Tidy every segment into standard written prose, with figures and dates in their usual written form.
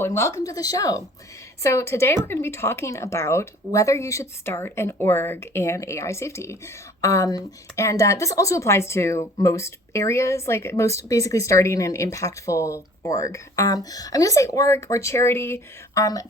Hello and welcome to the show. So today we're going to be talking about whether you should start an org in AI safety. This also applies to most areas, like most basically starting an impactful org. I'm going to say org or charity.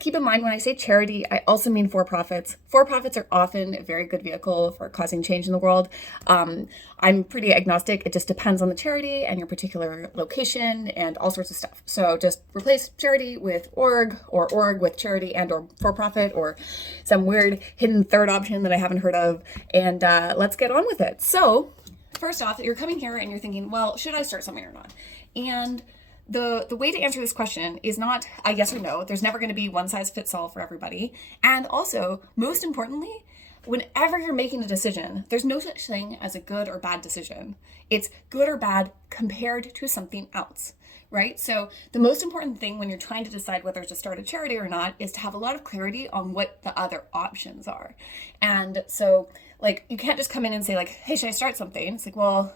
Keep in mind when I say charity, I also mean for-profits. For-profits are often a very good vehicle for causing change in the world. I'm pretty agnostic. It just depends on the charity and your particular location and all sorts of stuff. So just replace charity with org or org with charity and or for-profit or some weird hidden third option that I haven't heard of. And let's get on with it. So first off, you're coming here and you're thinking, well, should I start something or not? And the way to answer this question is not a yes or no. There's never going to be one size fits all for everybody. And also, most importantly, whenever you're making a decision, there's no such thing as a good or bad decision. It's good or bad compared to something else, right? So the most important thing when you're trying to decide whether to start a charity or not is to have a lot of clarity on what the other options are. And so like, you can't just come in and say like, hey, should I start something? It's like, well,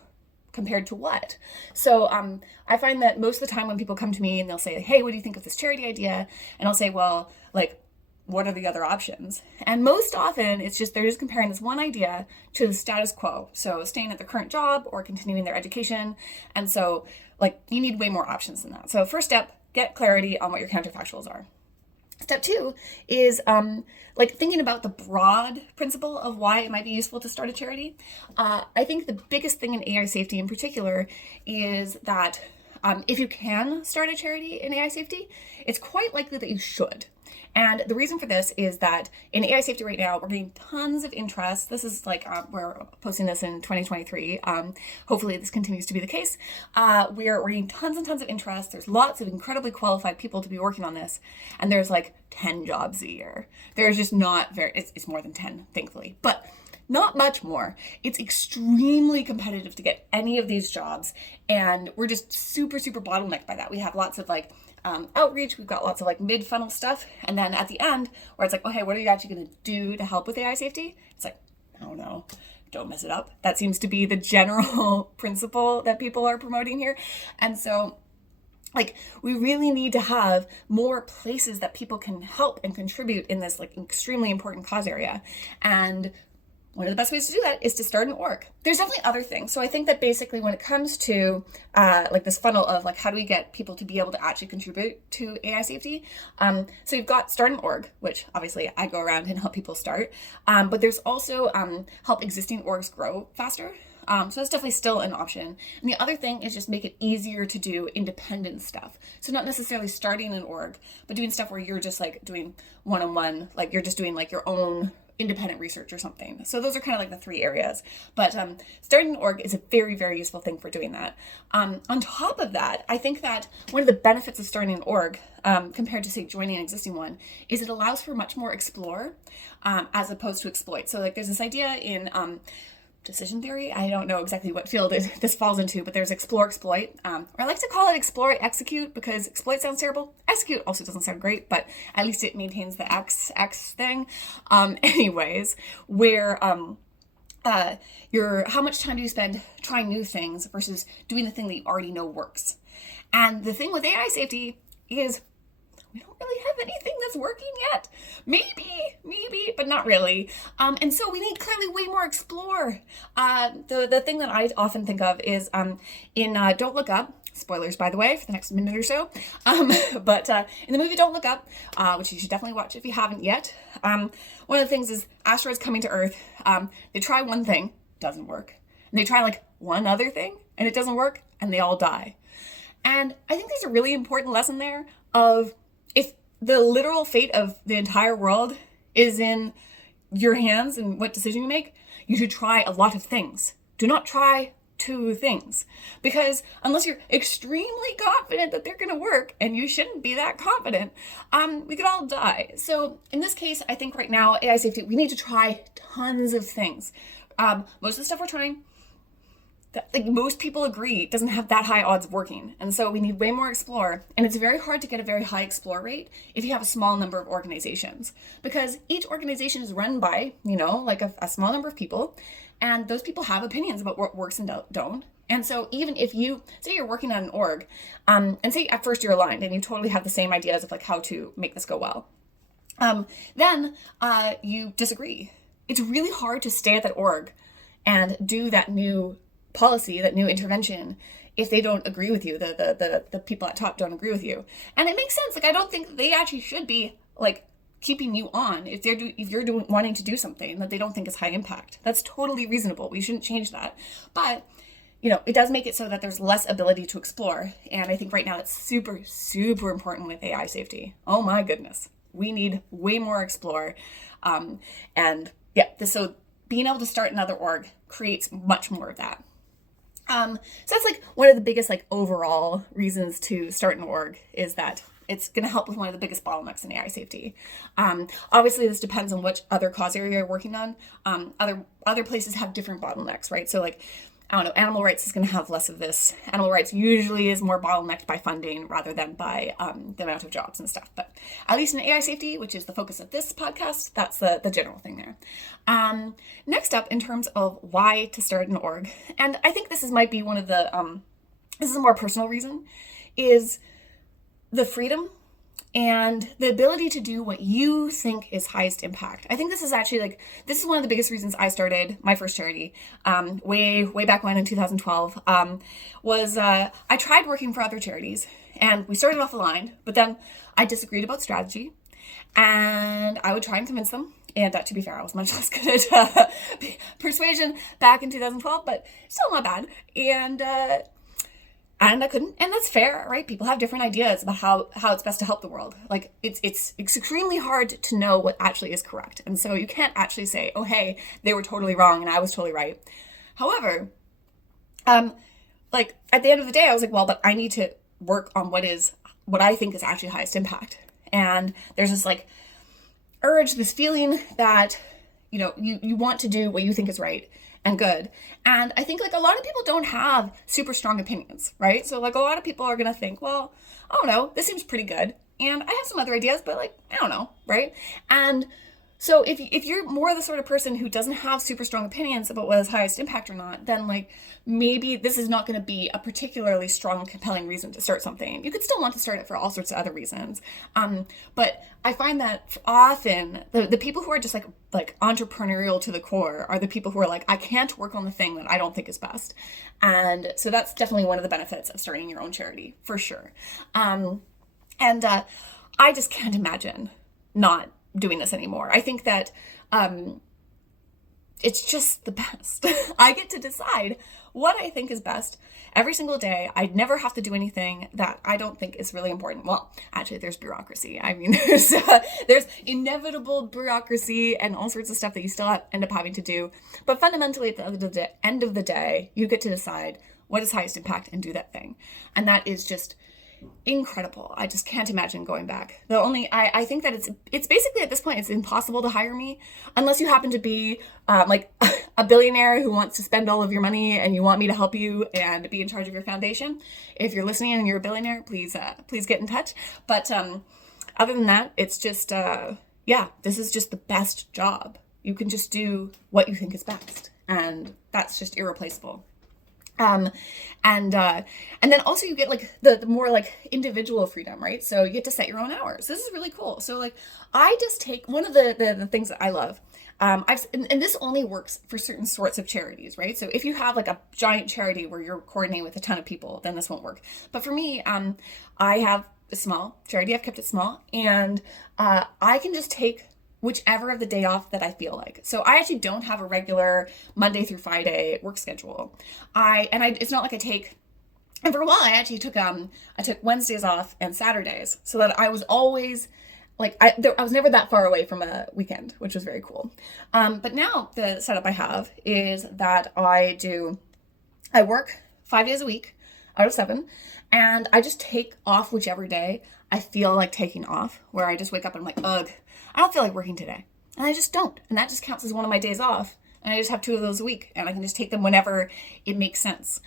compared to what? So I find that most of the time when people come to me and they'll say, hey, what do you think of this charity idea? And I'll say, well, like, what are the other options? And most often it's just, they're just comparing this one idea to the status quo. So staying at their current job or continuing their education. And so like, you need way more options than that. So first step, get clarity on what your counterfactuals are. Step two is like thinking about the broad principle of why it might be useful to start a charity. I think the biggest thing in AI safety in particular is that if you can start a charity in AI safety, it's quite likely that you should. And the reason for this is that in AI safety right now, we're getting tons of interest. This is like, we're posting this in 2023. Hopefully this continues to be the case. We're getting tons and tons of interest. There's lots of incredibly qualified people to be working on this. And there's like 10 jobs a year. There's just not it's more than 10, thankfully, but not much more. It's extremely competitive to get any of these jobs. And we're just super, super bottlenecked by that. We have lots of like, outreach, we've got lots of like mid-funnel stuff, and then at the end where it's like, okay, what are you actually going to do to help with AI safety? It's like, I don't know, don't mess it up. That seems to be the general principle that people are promoting here. And so like, we really need to have more places that people can help and contribute in this like extremely important cause area. And one of the best ways to do that is to start an org. There's definitely other things. So I think that basically when it comes to like this funnel of like, how do we get people to be able to actually contribute to AI safety? So you've got start an org, which obviously I go around and help people start. But there's also help existing orgs grow faster. So that's definitely still an option. And the other thing is just make it easier to do independent stuff. So not necessarily starting an org, but doing stuff where you're just like doing one-on-one, like you're just doing like your own independent research or something. So those are kind of like the three areas. But starting an org is a very, very useful thing for doing that. On top of that, I think that one of the benefits of starting an org compared to say joining an existing one is it allows for much more explore as opposed to exploit. So like there's this idea in decision theory. I don't know exactly what field this falls into, but there's explore, exploit. Or I like to call it explore, execute, because exploit sounds terrible. Execute also doesn't sound great, but at least it maintains the X thing. Anyways, where how much time do you spend trying new things versus doing the thing that you already know works? And the thing with AI safety is we don't really have anything that's working yet. Maybe, but not really. And so we need clearly way more explore. The thing that I often think of is in Don't Look Up, spoilers by the way for the next minute or so, but in the movie Don't Look Up, which you should definitely watch if you haven't yet, one of the things is asteroids coming to Earth. They try one thing, doesn't work. And they try like one other thing, and it doesn't work, and they all die. And I think there's a really important lesson there of if the literal fate of the entire world is in your hands and what decision you make, you should try a lot of things. Do not try two things, because unless you're extremely confident that they're going to work, and you shouldn't be that confident, we could all die. So in this case, I think right now, AI safety, we need to try tons of things. Most of the stuff we're trying, like most people agree, it doesn't have that high odds of working. And so we need way more explore. And it's very hard to get a very high explore rate if you have a small number of organizations, because each organization is run by, like a small number of people. And those people have opinions about what works and don't. And so even if you say you're working on an org, and say at first you're aligned and you totally have the same ideas of like how to make this go well, then you disagree. It's really hard to stay at that org and do that new policy, that new intervention, if they don't agree with you, the people at top don't agree with you. And it makes sense. Like, I don't think they actually should be like keeping you on if you're wanting to do something that they don't think is high impact. That's totally reasonable. We shouldn't change that. But it does make it so that there's less ability to explore. And I think right now it's super, super important with AI safety. Oh my goodness. We need way more explore. So being able to start another org creates much more of that. So that's like one of the biggest like overall reasons to start an org, is that it's going to help with one of the biggest bottlenecks in AI safety. Obviously, this depends on which other cause area you're working on. Other places have different bottlenecks, right? So like, I don't know, animal rights is going to have less of this. Animal rights usually is more bottlenecked by funding rather than by the amount of jobs and stuff. But at least in AI safety, which is the focus of this podcast, that's the general thing there. Next up, in terms of why to start an org, and I think this might be one of the, this is a more personal reason, is the freedom and the ability to do what you think is highest impact. I think this is actually this is one of the biggest reasons I started my first charity, way back when in 2012, I tried working for other charities and we started off aligned, but then I disagreed about strategy and I would try and convince them. And to be fair, I was much less good at persuasion back in 2012, but still not bad. And I couldn't, and that's fair, right? People have different ideas about how it's best to help the world. Like, it's extremely hard to know what actually is correct. And so you can't actually say, oh, hey, they were totally wrong and I was totally right. However, at the end of the day, I was like, well, but I need to work on what I think is actually highest impact. And there's this urge, this feeling that, you want to do what you think is right and good. And I think a lot of people don't have super strong opinions, right? So a lot of people are going to think, well, I don't know, this seems pretty good. And I have some other ideas, but I don't know, right? And so if you're more the sort of person who doesn't have super strong opinions about what is highest impact or not, then maybe this is not going to be a particularly strong, compelling reason to start something. You could still want to start it for all sorts of other reasons. But I find that often the people who are just like entrepreneurial to the core are the people who are I can't work on the thing that I don't think is best. And so that's definitely one of the benefits of starting your own charity, for sure. I just can't imagine not doing this anymore. I think that it's just the best. I get to decide what I think is best every single day. I never have to do anything that I don't think is really important. Well, actually, there's bureaucracy. I mean, there's inevitable bureaucracy and all sorts of stuff that you still end up having to do. But fundamentally, at the end of the day, you get to decide what is highest impact and do that thing. And that is just incredible. I just can't imagine going back. I think that it's basically at this point it's impossible to hire me unless you happen to be a billionaire who wants to spend all of your money and you want me to help you and be in charge of your foundation. If you're listening and you're a billionaire, please get in touch. But other than that, it's just this is just the best job. You can just do what you think is best, and that's just irreplaceable. And then also you get the more individual freedom, right? So you get to set your own hours. This is really cool. So I just take one of the things that I love. And this only works for certain sorts of charities, right? So if you have a giant charity where you're coordinating with a ton of people, then this won't work. But for me, I have a small charity. I've kept it small, and I can just take whichever of the day off that I feel like. So I actually don't have a regular Monday through Friday work schedule. It's not I take, and for a while I actually took Wednesdays off and Saturdays so that I was always I was never that far away from a weekend, which was very cool. But now the setup I have is that I work 5 days a week out of 7, and I just take off whichever day I feel like taking off, where I just wake up and I'm like, ugh, I don't feel like working today. And I just don't. And that just counts as one of my days off. And I just have 2 of those a week, and I can just take them whenever it makes sense.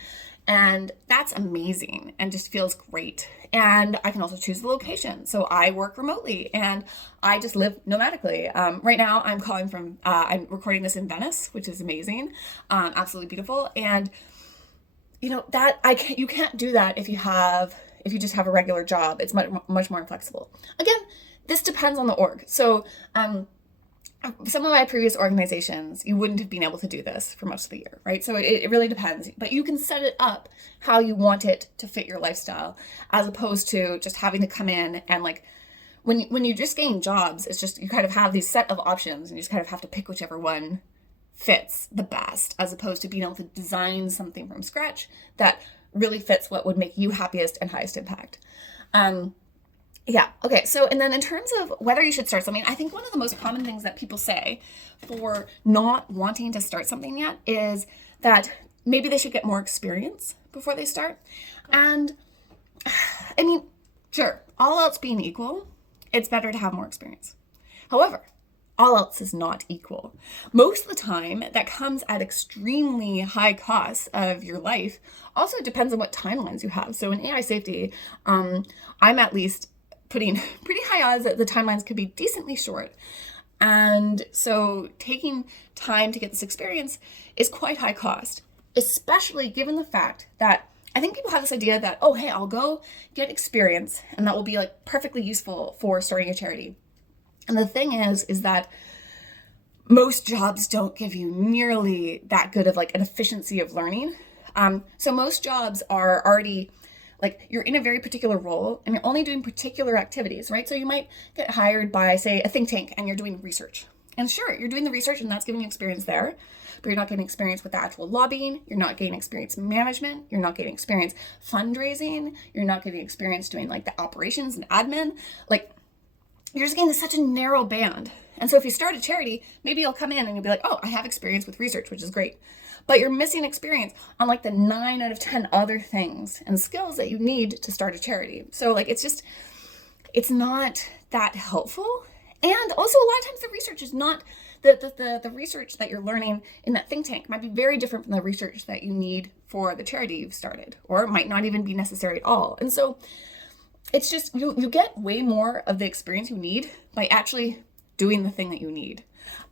And that's amazing and just feels great. And I can also choose the location. So I work remotely and I just live nomadically. Right now I'm recording this in Venice, which is amazing. Absolutely beautiful. And you can't do that if you just have a regular job. It's much more inflexible. Again, this depends on the org. So some of my previous organizations, you wouldn't have been able to do this for most of the year, right? So it really depends, but you can set it up how you want it to fit your lifestyle, as opposed to just having to come in and like, when you just gain jobs, it's just, you kind of have these set of options and you just kind of have to pick whichever one fits the best, as opposed to being able to design something from scratch that really fits what would make you happiest and highest impact. Yeah. Okay. So, and then in terms of whether you should start something, I think one of the most common things that people say for not wanting to start something yet is that maybe they should get more experience before they start. And I mean, sure, all else being equal, it's better to have more experience. However, all else is not equal. Most of the time, that comes at extremely high costs of your life. Also, it depends on what timelines you have. So in AI safety, I'm at least putting pretty high odds that the timelines could be decently short. And so taking time to get this experience is quite high cost, especially given the fact that I think people have this idea that, oh, hey, I'll go get experience and that will be like perfectly useful for starting a charity. And the thing is that most jobs don't give you nearly that good of like an efficiency of learning. So most jobs are already like, you're in a very particular role and you're only doing particular activities, right? So you might get hired by, say, a think tank and you're doing research. And sure, you're doing the research and that's giving you experience there, but you're not getting experience with the actual lobbying. You're not getting experience in management. You're not getting experience fundraising. You're not getting experience doing like the operations and admin. Like, you're just getting such a narrow band. And so if you start a charity, maybe you'll come in and you'll be like, oh, I have experience with research, which is great. But you're missing experience on like the 9 out of 10 other things and skills that you need to start a charity. So like, it's not that helpful. And also a lot of times the research is not, the research that you're learning in that think tank might be very different from the research that you need for the charity you've started, or it might not even be necessary at all. And so it's just, you get way more of the experience you need by actually doing the thing that you need.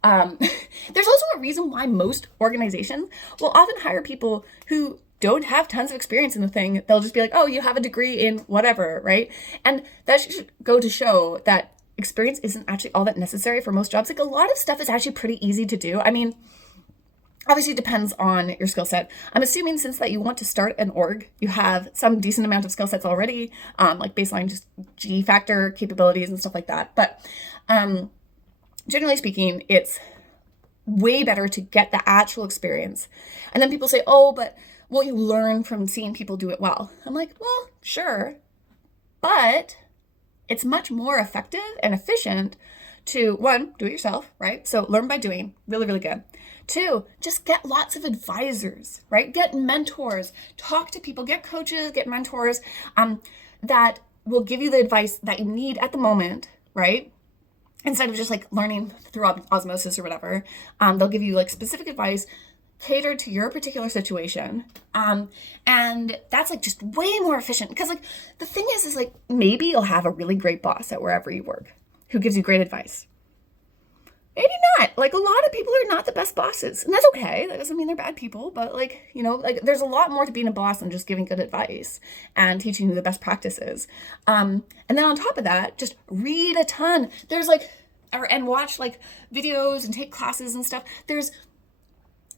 There's also a reason why most organizations will often hire people who don't have tons of experience in the thing. They'll just be like, oh, you have a degree in whatever, right? And that should go to show that experience isn't actually all that necessary for most jobs. Like, a lot of stuff is actually pretty easy to do. I mean, obviously it depends on your skill set. I'm assuming since that you want to start an org, you have some decent amount of skill sets already, like baseline just G factor capabilities and stuff like that. But generally speaking, it's way better to get the actual experience. And then people say, oh, but won't you learn from seeing people do it well? I'm like, well, sure, but it's much more effective and efficient to, one, do it yourself, right? So learn by doing, really, really good. 2, just get lots of advisors, right? Get mentors, talk to people, get coaches, get mentors that will give you the advice that you need at the moment, right? Instead of just like learning through osmosis or whatever. They'll give you like specific advice catered to your particular situation. And that's like just way more efficient, because like the thing is like, maybe you'll have a really great boss at wherever you work who gives you great advice. Maybe not. Like, a lot of people are not the best bosses, and that's okay. That doesn't mean they're bad people, but like, you know, like there's a lot more to being a boss than just giving good advice and teaching you the best practices. And then on top of that, just read a ton. There's like, and watch like videos and take classes and stuff. There's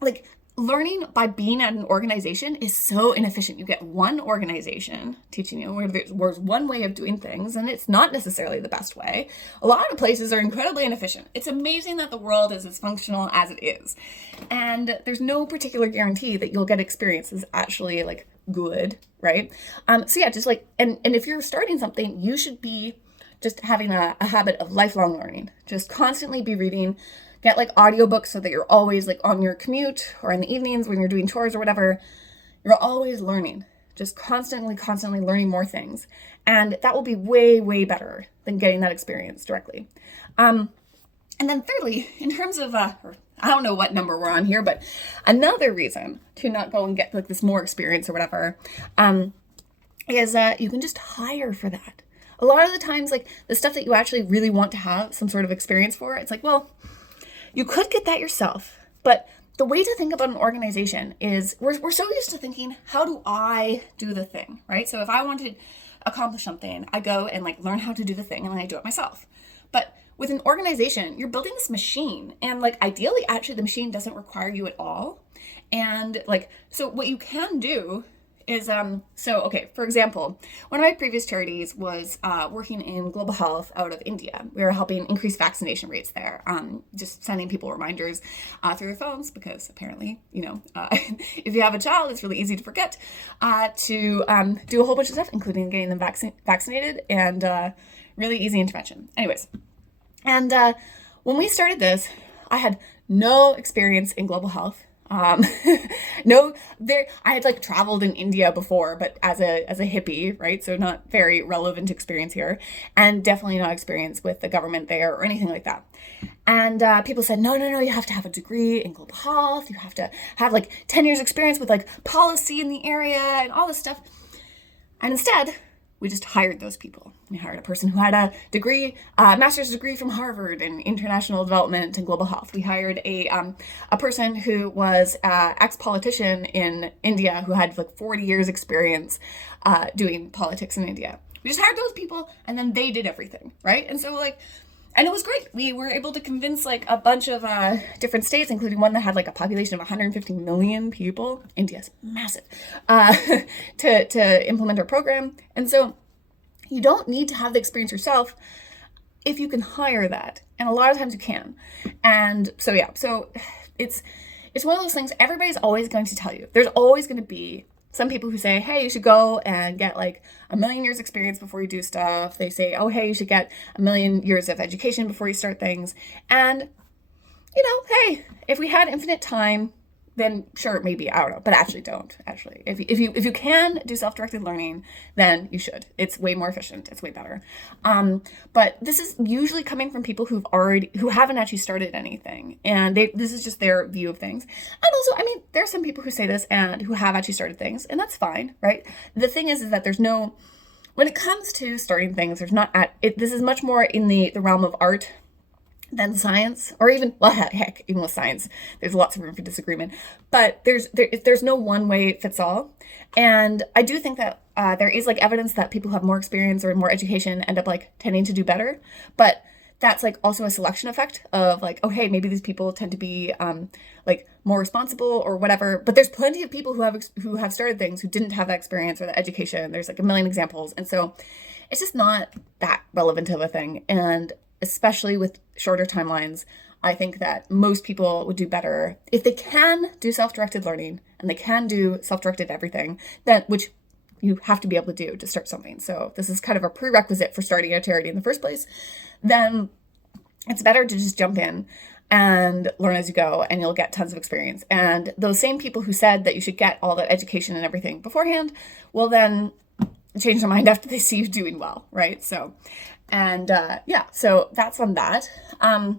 like, learning by being at an organization is so inefficient. You get one organization teaching you where there's one way of doing things, and it's not necessarily the best way. A lot of places are incredibly inefficient. It's amazing that the world is as functional as it is. And there's no particular guarantee that you'll get experiences actually like good, right? So yeah, just like, and if you're starting something, you should be just having a habit of lifelong learning. Just constantly be reading. Get like audiobooks so that you're always like on your commute or in the evenings when you're doing chores or whatever. You're always learning, just constantly learning more things. And that will be way, way better than getting that experience directly. And then thirdly, in terms of, I don't know what number we're on here, but another reason to not go and get like this more experience or whatever, is that you can just hire for that. A lot of the times, like the stuff that you actually really want to have some sort of experience for, it's like, well, you could get that yourself, but the way to think about an organization is we're so used to thinking, how do I do the thing, right? So if I want to accomplish something, I go and like learn how to do the thing and then I do it myself. But with an organization, you're building this machine, and like ideally, actually, the machine doesn't require you at all. And like, so what you can do is, okay, for example, one of my previous charities was working in global health out of India. We were helping increase vaccination rates there, just sending people reminders through their phones, because apparently, if you have a child, it's really easy to forget to do a whole bunch of stuff, including getting them vaccinated, and really easy intervention. Anyways, and when we started this, I had no experience in global health. I had like traveled in India before, but as a hippie, right? So not very relevant experience here, and definitely not experience with the government there or anything like that. And people said, no, you have to have a degree in global health. You have to have like 10 years experience with like policy in the area and all this stuff. And instead, we just hired those people. We hired a person who had a degree, master's degree from Harvard in international development and global health. We hired a person who was an ex-politician in India who had like 40 years experience doing politics in India. We just hired those people, and then they did everything, right? And so and it was great. We were able to convince like a bunch of different states, including one that had like a population of 150 million people. India's massive, to implement our program. And so you don't need to have the experience yourself if you can hire that. And a lot of times you can. And so, it's one of those things everybody's always going to tell you. There's always going to be some people who say, hey, you should go and get like 1 million years experience before you do stuff. They say, oh, hey, you should get 1 million years of education before you start things. And, hey, if we had infinite time, then sure, maybe, I don't know, but actually don't. Actually, if you can do self-directed learning, then you should. It's way more efficient. It's way better. But this is usually coming from people who haven't actually started anything, and this is just their view of things. And also, there are some people who say this and who have actually started things, and that's fine, right? The thing is that there's no, when it comes to starting things, there's not this is much more in the realm of art than science, or even, well, heck, even with science, there's lots of room for disagreement. But there's no one way fits all. And I do think that there is like evidence that people who have more experience or more education end up like tending to do better. But that's like also a selection effect of like, oh, hey, maybe these people tend to be like more responsible or whatever. But there's plenty of people who have started things who didn't have that experience or the education. There's like a million examples. And so it's just not that relevant of a thing. And especially with shorter timelines, I think that most people would do better if they can do self-directed learning and they can do self-directed everything, which you have to be able to do to start something. So this is kind of a prerequisite for starting a charity in the first place. Then it's better to just jump in and learn as you go, and you'll get tons of experience. And those same people who said that you should get all that education and everything beforehand will then change their mind after they see you doing well, right? So, and so that's on that. And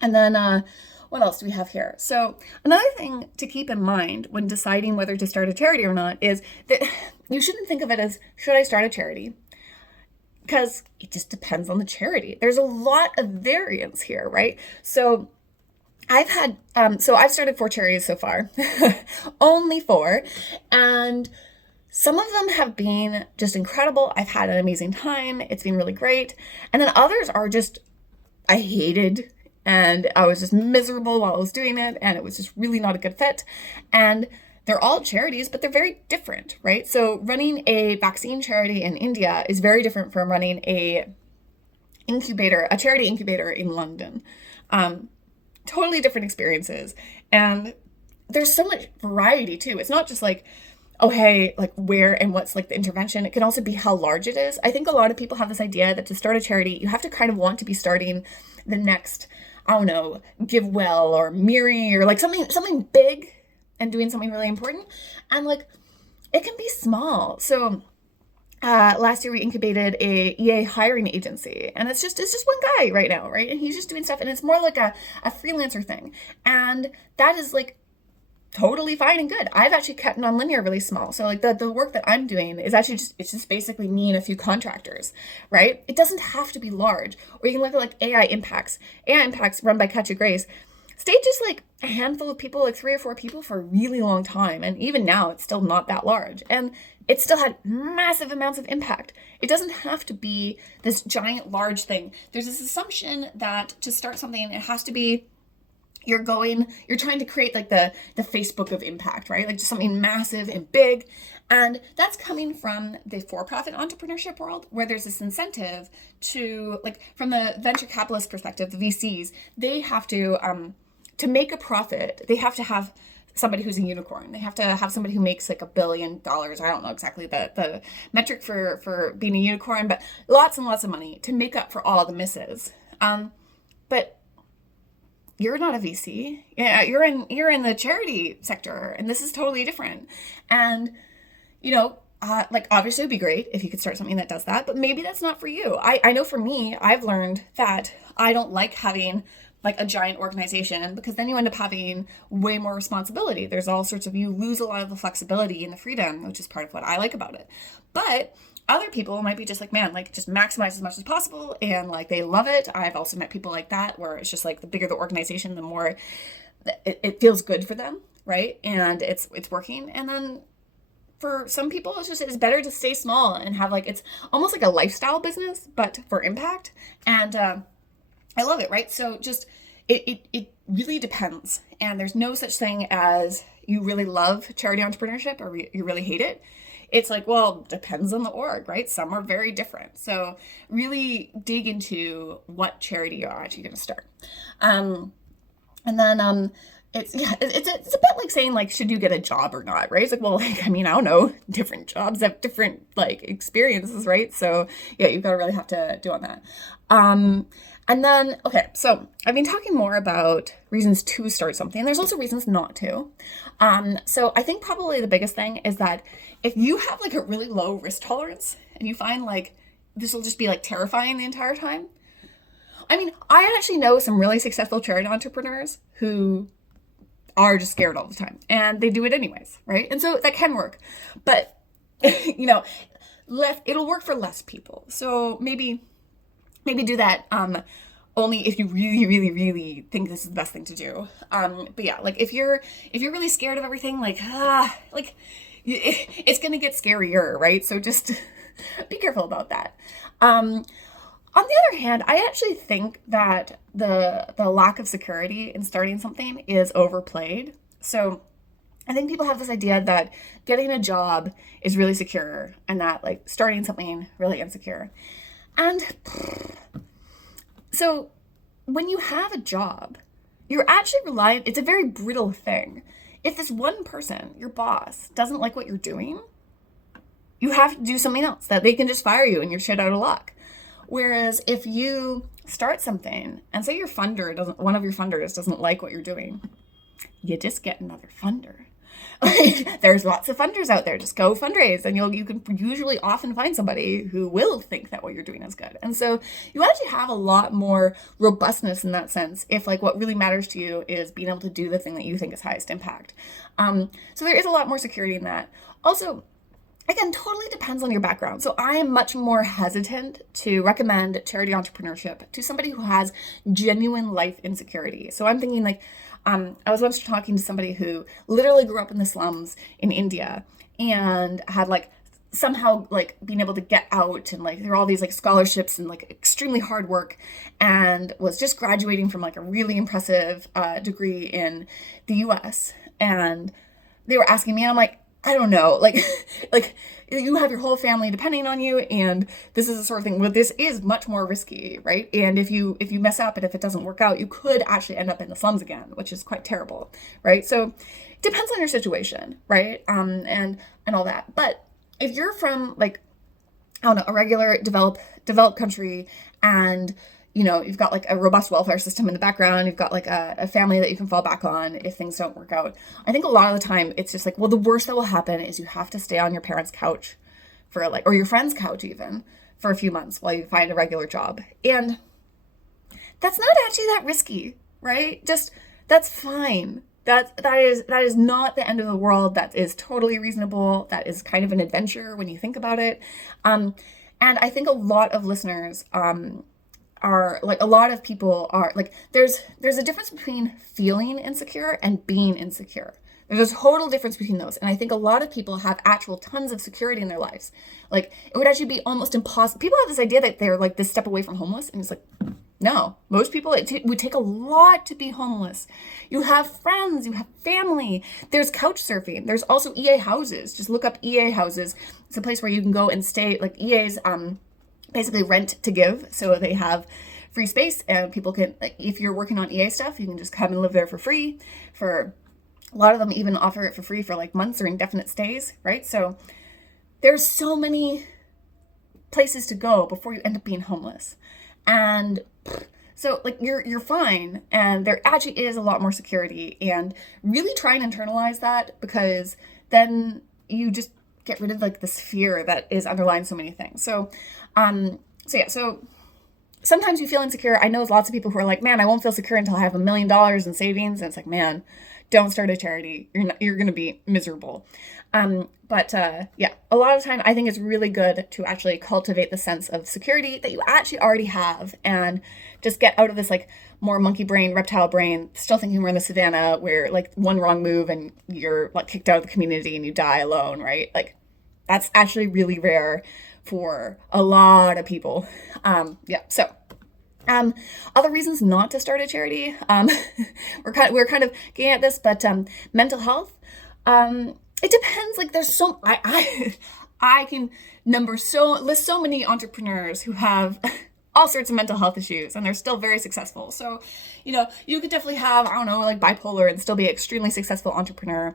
then what else do we have here? So another thing to keep in mind when deciding whether to start a charity or not is that you shouldn't think of it as, should I start a charity? Because it just depends on the charity. There's a lot of variance here, right? So I've started 4 charities so far, only 4, and some of them have been just incredible. I've had an amazing time. It's been really great. And then others are just, I hated, and I was just miserable while I was doing it, and it was just really not a good fit. And they're all charities, but they're very different, right? So running a vaccine charity in India is very different from running a charity incubator in London. Totally different experiences. And there's so much variety too. It's not just like, oh, hey, like where and what's like the intervention. It can also be how large it is. I think a lot of people have this idea that to start a charity, you have to kind of want to be starting the next, I don't know, Give Well or Miri or like something big and doing something really important. And like, it can be small. So last year we incubated a EA hiring agency, and it's just one guy right now, right? And he's just doing stuff, and it's more like a freelancer thing. And that is like totally fine and good. I've actually kept nonlinear really small. So like the work that I'm doing is actually just basically me and a few contractors, right? It doesn't have to be large. Or you can look at like AI impacts run by Katja Grace. stayed just like a handful of people, like 3 or 4 people for a really long time. And even now, it's still not that large. And it still had massive amounts of impact. It doesn't have to be this giant, large thing. There's this assumption that to start something, it has to be you're trying to create like the Facebook of impact, right? Like just something massive and big. And that's coming from the for-profit entrepreneurship world, where there's this incentive to, like, from the venture capitalist perspective, the VCs, they have to make a profit, they have to have somebody who's a unicorn. They have to have somebody who makes like $1 billion. I don't know exactly the metric for being a unicorn, but lots and lots of money to make up for all the misses. But you're not a VC. Yeah, you're in the charity sector, and this is totally different. And like, obviously it'd be great if you could start something that does that, but maybe that's not for you. I know for me, I've learned that I don't like having like a giant organization, because then you end up having way more responsibility. There's all sorts of, you lose a lot of the flexibility and the freedom, which is part of what I like about it. But other people might be just like, man, like just maximize as much as possible, and like they love it. I've also met people like that, where it's just like the bigger the organization, the more it feels good for them, right? And it's working. And then for some people, it's better to stay small and have like, it's almost like a lifestyle business, but for impact. And I love it, right? So just, it really depends. And there's no such thing as you really love charity entrepreneurship or you really hate it. It's like, well, depends on the org, right? Some are very different. So really dig into what charity you're actually going to start. And then it's a bit like saying, like, should you get a job or not, right? It's like, well, like, I mean, I don't know, different jobs have different like experiences, right? So yeah, you've got to really have to do on that. And then, okay, so I've been talking more about reasons to start something. There's also reasons not to. So I think probably the biggest thing is that if you have like a really low risk tolerance and you find like this will just be like terrifying the entire time. I mean, I actually know some really successful charity entrepreneurs who are just scared all the time, and they do it anyways, right? And so that can work, but it'll work for less people. So maybe do that only if you really, really, really think this is the best thing to do. But yeah, like if you're really scared of everything, it's gonna get scarier, right? So just be careful about that. On the other hand, I actually think that the lack of security in starting something is overplayed. So I think people have this idea that getting a job is really secure, and that like starting something really insecure. And so when you have a job, you're actually reliant, it's a very brittle thing. If this one person, your boss, doesn't like what you're doing, you have to do something else, that they can just fire you and you're shit out of luck. Whereas if you start something and say one of your funders doesn't like what you're doing, you just get another funder. There's lots of funders out there. Just go fundraise, and you can usually often find somebody who will think that what you're doing is good. And so you actually have a lot more robustness in that sense if like what really matters to you is being able to do the thing that you think is highest impact. So there is a lot more security in that. Also, again, totally depends on your background. So I am much more hesitant to recommend charity entrepreneurship to somebody who has genuine life insecurity. So I'm thinking like, I was once talking to somebody who literally grew up in the slums in India and had like somehow like being able to get out, and like there were all these like scholarships and like extremely hard work, and was just graduating from like a really impressive degree in the US. And they were asking me, and I'm like, I don't know, like you have your whole family depending on you, and this is the sort of thing where this is much more risky, right? And if you mess up and if it doesn't work out, you could actually end up in the slums again, which is quite terrible, right? So it depends on your situation, right? And all that. But if you're from like, I don't know, a regular developed country, and you've got like a robust welfare system in the background, you've got like a family that you can fall back on if things don't work out. I think a lot of the time it's just like, well, the worst that will happen is you have to stay on your parents' couch for like, or your friend's couch even, for a few months while you find a regular job. And that's not actually that risky, right? Just, that's fine. That is not the end of the world. That is totally reasonable. That is kind of an adventure when you think about it. And I think a lot of listeners, are like, a lot of people are like, there's a difference between feeling insecure and being insecure. There's a total difference between those. And I think a lot of people have actual tons of security in their lives. Like, it would actually be almost impossible. People have this idea that they're like this step away from homeless. And it's like, no, most people, it would take a lot to be homeless. You have friends, you have family. There's couch surfing. There's also EA houses. Just look up EA houses. It's a place where you can go and stay. Like, EA's basically rent to give. So they have free space, and people can, like, if you're working on EA stuff, you can just come and live there for free. For a lot of them even offer it for free for like months or indefinite stays, right? So there's so many places to go before you end up being homeless. And so like you're fine, and there actually is a lot more security, and really try and internalize that, because then you just get rid of like this fear that is underlying so many things. So sometimes you feel insecure. I know lots of people who are like, man, I won't feel secure until I have $1 million in savings. And it's like, man, don't start a charity. You're going to be miserable. But a lot of time I think it's really good to actually cultivate the sense of security that you actually already have, and just get out of this like more monkey brain, reptile brain, still thinking we're in the savannah where like one wrong move and you're like kicked out of the community and you die alone, right? Like, that's actually really rare for a lot of people. Other reasons not to start a charity. We're kind of getting at this, but mental health. It depends. Like, there's so I can list so many entrepreneurs who have all sorts of mental health issues, and they're still very successful. So, you could definitely have, I don't know, like bipolar and still be an extremely successful entrepreneur.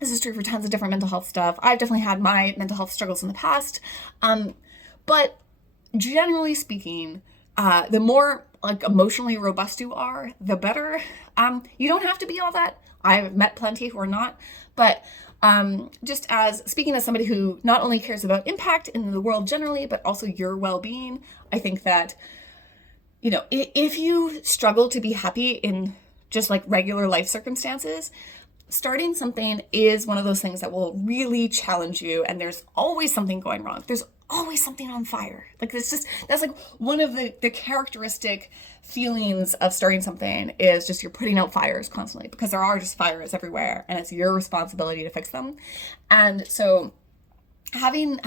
This is true for tons of different mental health stuff. I've definitely had my mental health struggles in the past. But generally speaking, the more like emotionally robust you are, the better. You don't have to be all that. I've met plenty who are not, but just as speaking as somebody who not only cares about impact in the world generally, but also your well-being, I think that, if you struggle to be happy in just like regular life circumstances, starting something is one of those things that will really challenge you, and there's always something going wrong. There's always something on fire. Like, that's like one of the characteristic feelings of starting something, is just you're putting out fires constantly, because there are just fires everywhere, and it's your responsibility to fix them. And so having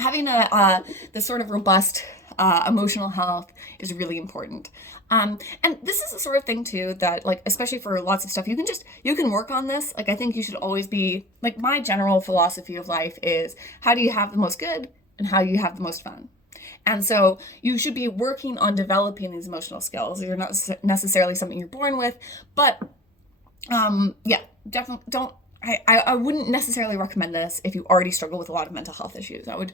this sort of robust emotional health is really important. And this is the sort of thing too that, like, especially for lots of stuff, you can work on this. Like, I think you should always be, like, my general philosophy of life is, how do you have the most good and how do you have the most fun? And so you should be working on developing these emotional skills. They're not necessarily something you're born with, but definitely don't. I wouldn't necessarily recommend this if you already struggle with a lot of mental health issues. I would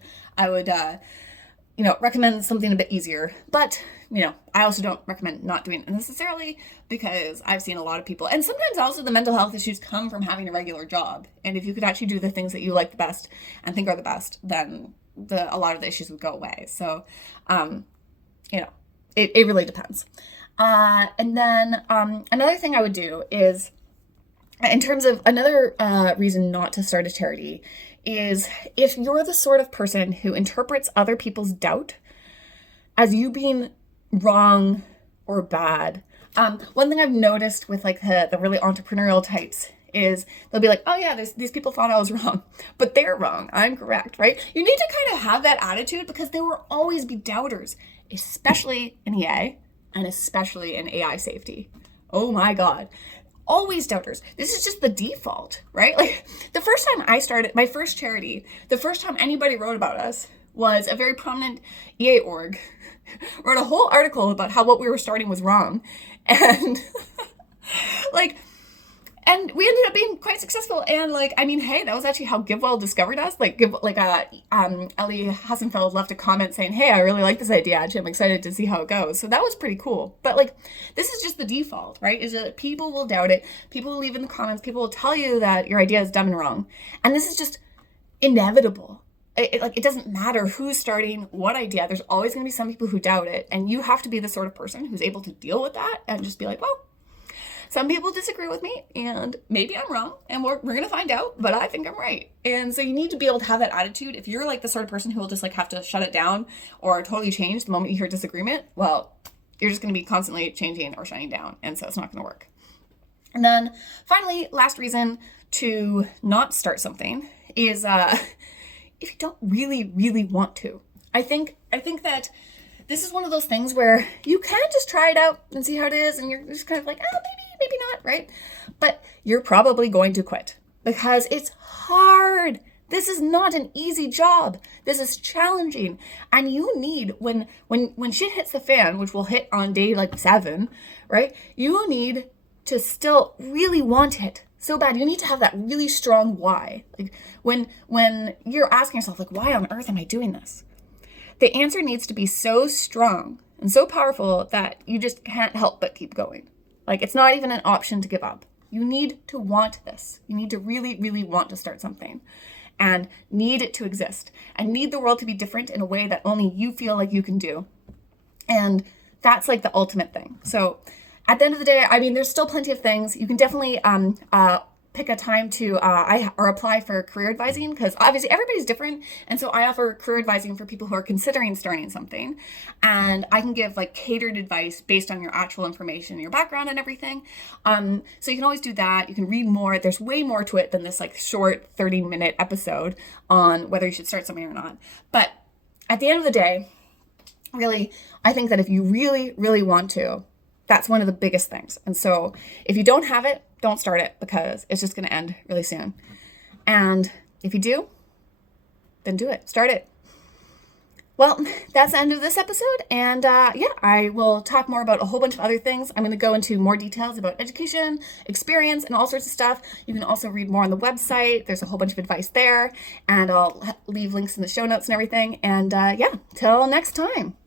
recommend something a bit easier. But, I also don't recommend not doing it necessarily, because I've seen a lot of people. And sometimes also the mental health issues come from having a regular job. And if you could actually do the things that you like the best and think are the best, then a lot of the issues would go away. So, it really depends. And then another thing I would do is, in terms of another reason not to start a charity, is if you're the sort of person who interprets other people's doubt as you being wrong or bad. One thing I've noticed with like the really entrepreneurial types is they'll be like, oh yeah, these people thought I was wrong, but they're wrong. I'm correct, right? You need to kind of have that attitude, because there will always be doubters, especially in EA and especially in AI safety. Oh my God. Always doubters. This is just the default, right? Like, the first time I started my first charity, the first time anybody wrote about us was a very prominent EA org wrote a whole article about how what we were starting was wrong. And and we ended up being quite successful. And hey, that was actually how GiveWell discovered us. Ellie Hassenfeld left a comment saying, hey, I really like this idea. Actually, I'm excited to see how it goes. So that was pretty cool. But this is just the default, right? Is that people will doubt it. People will leave in the comments. People will tell you that your idea is dumb and wrong. And this is just inevitable. It doesn't matter who's starting what idea. There's always going to be some people who doubt it. And you have to be the sort of person who's able to deal with that and just be like, well, Some people disagree with me, and maybe I'm wrong, and we're going to find out, but I think I'm right. And so you need to be able to have that attitude. If you're like the sort of person who will just like have to shut it down or totally change the moment you hear disagreement, well, you're just going to be constantly changing or shutting down, and so it's not going to work. And then finally, last reason to not start something is if you don't really, really want to. I think that this is one of those things where you can just try it out and see how it is, and you're just kind of like, oh, maybe not, right? But you're probably going to quit because it's hard. This is not an easy job. This is challenging. And you need, when shit hits the fan, which will hit on day like 7, right? You need to still really want it so bad. You need to have that really strong why. Like when you're asking yourself, like, why on earth am I doing this? The answer needs to be so strong and so powerful that you just can't help but keep going. Like, it's not even an option to give up. You need to want this. You need to really, really want to start something and need it to exist and need the world to be different in a way that only you feel like you can do. And that's like the ultimate thing. So at the end of the day, I mean, there's still plenty of things. You can definitely pick a time to or apply for career advising, because obviously everybody's different. And so I offer career advising for people who are considering starting something. And I can give like catered advice based on your actual information, your background and everything. So you can always do that. You can read more. There's way more to it than this like short 30-minute episode on whether you should start something or not. But at the end of the day, really, I think that if you really, really want to, that's one of the biggest things. And so if you don't have it, don't start it, because it's just going to end really soon. And if you do, then do it. Start it. Well, that's the end of this episode. And I will talk more about a whole bunch of other things. I'm going to go into more details about education, experience, and all sorts of stuff. You can also read more on the website. There's a whole bunch of advice there. And I'll leave links in the show notes and everything. And till next time.